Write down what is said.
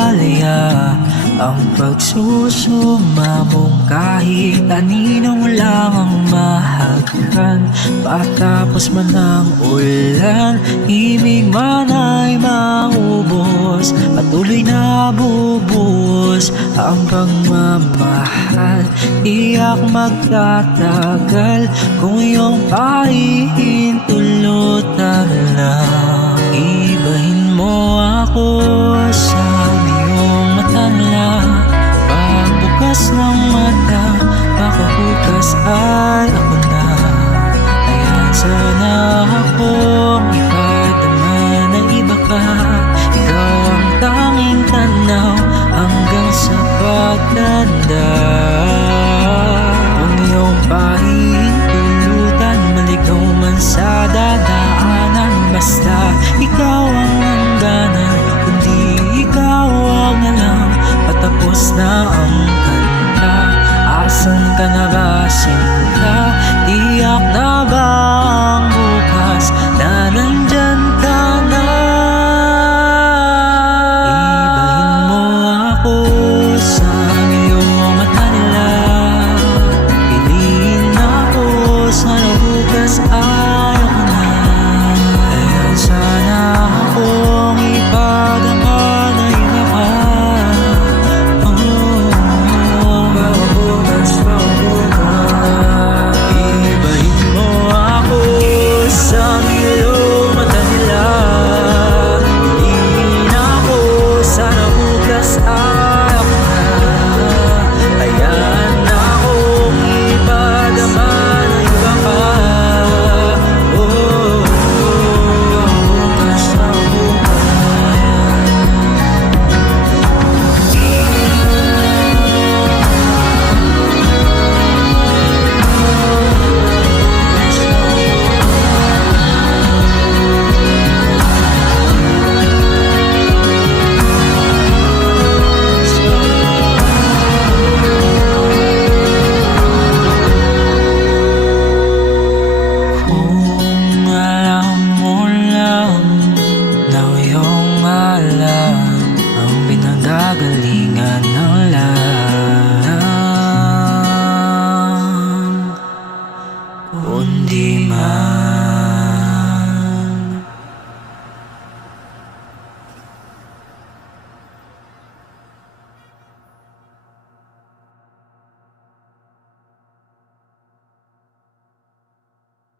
malaya ang pagsusuma mong kahit anino mo lang ang mahagkan. Patapos man ng ulan, himig man ay maubos, patuloy na bubuhos ang pagmamahal. Iyak magtatagal kung iyong pahihintulutan lang. Ibahin mo ako sa iyong matanla, pagbukas ng mata, makabukas ay ako na. Hayaan sana akong ipadama na iba ka. Ikaw ang tanging tanaw hanggang sa pagtanda. Kung iyong pahihintulutan, maligaw man sa dadaanan, basta ikaw ang hangganan. Kundi ikaw, wag na lang patapos na